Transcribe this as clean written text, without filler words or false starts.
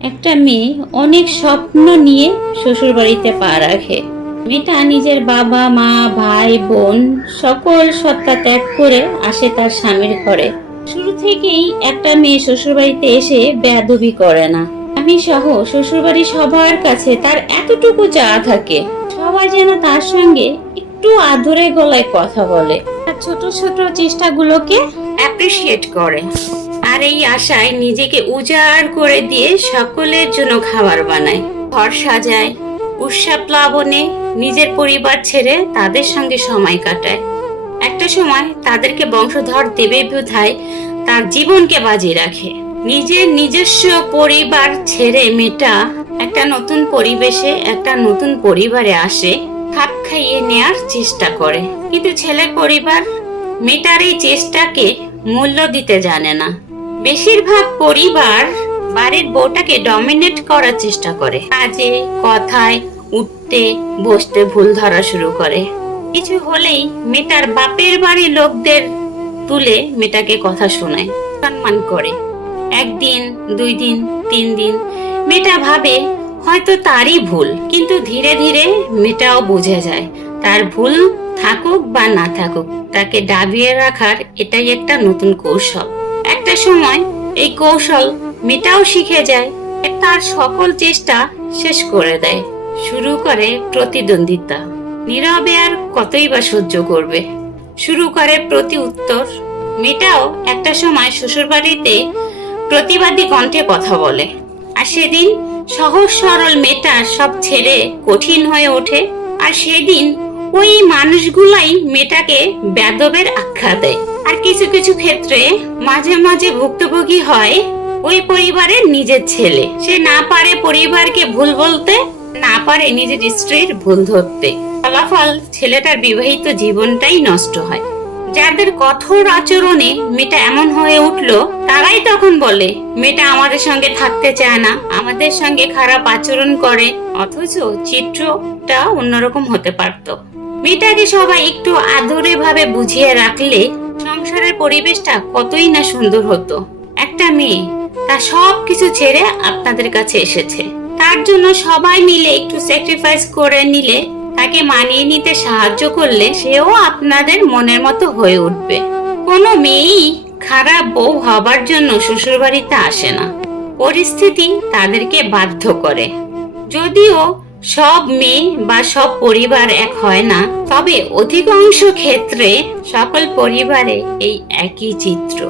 একটা মেয়ে অনেক স্বপ্ন নিয়ে শ্বশুর বাড়িতে পা রাখে। মেয়েটা নিজের বাবা মা ভাই বোন সকল সত্তা ত্যাগ করে আসে তার স্বামীর ঘরে। শুরু থেকেই একটা মেয়ে শ্বশুর বাড়িতে এসে বেয়াদবি করে না। আমি সহ শ্বশুর বাড়ি সবার কাছে তার এতটুকু চাওয়া থাকে, সবাই যেন তার সঙ্গে একটু আদরে গলায় কথা বলে, তার ছোট ছোট চেষ্টাগুলোকে অ্যাপ্রিসিয়েট করে। আর এই আশায় নিজেকে উজাড় করে দিয়ে সকলের জন্য খাবার বানায়, ঘর সাজায়, উৎসব প্লাবনে নিজের পরিবার ছেড়ে তাদের সঙ্গে সময় কাটায়। একটা সময় তাদেরকে বংশধর দেবে বোধায় তার জীবনকে বাজি রাখে। নিজের নিজস্ব পরিবার ছেড়ে মেয়েটা একটা নতুন পরিবেশে একটা নতুন পরিবারে আসে, খাপ খাইয়ে নেয়ার চেষ্টা করে। কিন্তু ছেলের পরিবার মেয়েটার এই চেষ্টাকে মূল্য দিতে জানে না। বেশিরভাগ পরিবার বাড়ির বউটাকে ডমিনেট করার চেষ্টা করে, কাজে কথায় উঠতে বসতে ভুল ধরা শুরু করে। কিছু হলেই মেয়েটার বাপের বাড়ির লোকদের তুলে মেয়েটাকে কথা শোনায়, সম্মান করে। একদিন, 2 দিন, 3 দিন মেয়েটা ভাবে হয়তো তারই ভুল, কিন্তু ধীরে ধীরে মেয়েটাও বুঝে যায় তার ভুল থাকুক বা না থাকুক, তাকে দাবিয়ে রাখার এটাই একটা নতুন কৌশল। একটা সময় এই কৌশল মেয়েটাও শিখে যায়, তার সকল চেষ্টা শেষ করে দেয়, শুরু করে প্রতিদ্বন্দ্বিতা। নীরবে আর কতই বা সহ্য করবে, শুরু করে প্রতি উত্তর। মেয়েটাও একটা সময় শ্বশুর বাড়িতে প্রতিবাদী কণ্ঠে কথা বলে, আর সেদিন সহজ সরল মেয়েটা সব ছেড়ে কঠিন হয়ে ওঠে। আর সেদিন ওই মানুষগুলাই মেয়েটাকে বেদবের আখ্যা দেয়। আর কিছু কিছু ক্ষেত্রে মাঝে মাঝে ভুক্তভোগী হয় ওই পরিবারের নিজের ছেলে। সে না পারে পরিবারকে ভুল বলতে, না পারে নিজের স্ত্রীর ভুল ধরতে। ফলাফল ছেলেটার বিবাহিত জীবনটাই নষ্ট হয়। যাদের কঠোর আচরণে মেয়েটা এমন হয়ে উঠলো, তারাই তখন বলে মেয়েটা আমাদের সঙ্গে থাকতে চায় না, আমাদের সঙ্গে খারাপ আচরণ করে। অথচ চিত্রটা অন্যরকম হতে পারতো। মেয়েটাকে সবাই একটু আদরে ভাবে বুঝিয়ে রাখলে সংসারের পরিবেশটা কতই না সুন্দর হতো। একটা মেয়ে তার সবকিছু ছেড়ে আপনাদের কাছে এসেছে, তার জন্য সবাই মিলে একটু স্যাক্রিফাইস করে নিলে, তাকে মানিয়ে নিতে সাহায্য করলে সেও আপনাদের মনের মতো হয়ে উঠবে। কোনো মেয়েই খারাপ বউ হবার জন্য শ্বশুর বাড়িতে আসে না, পরিস্থিতি তাদেরকে বাধ্য করে। যদিও সব মেয়ে বা সব পরিবার এক হয় না, তবে অধিকাংশ ক্ষেত্রে সকল পরিবারে এই একই চিত্র।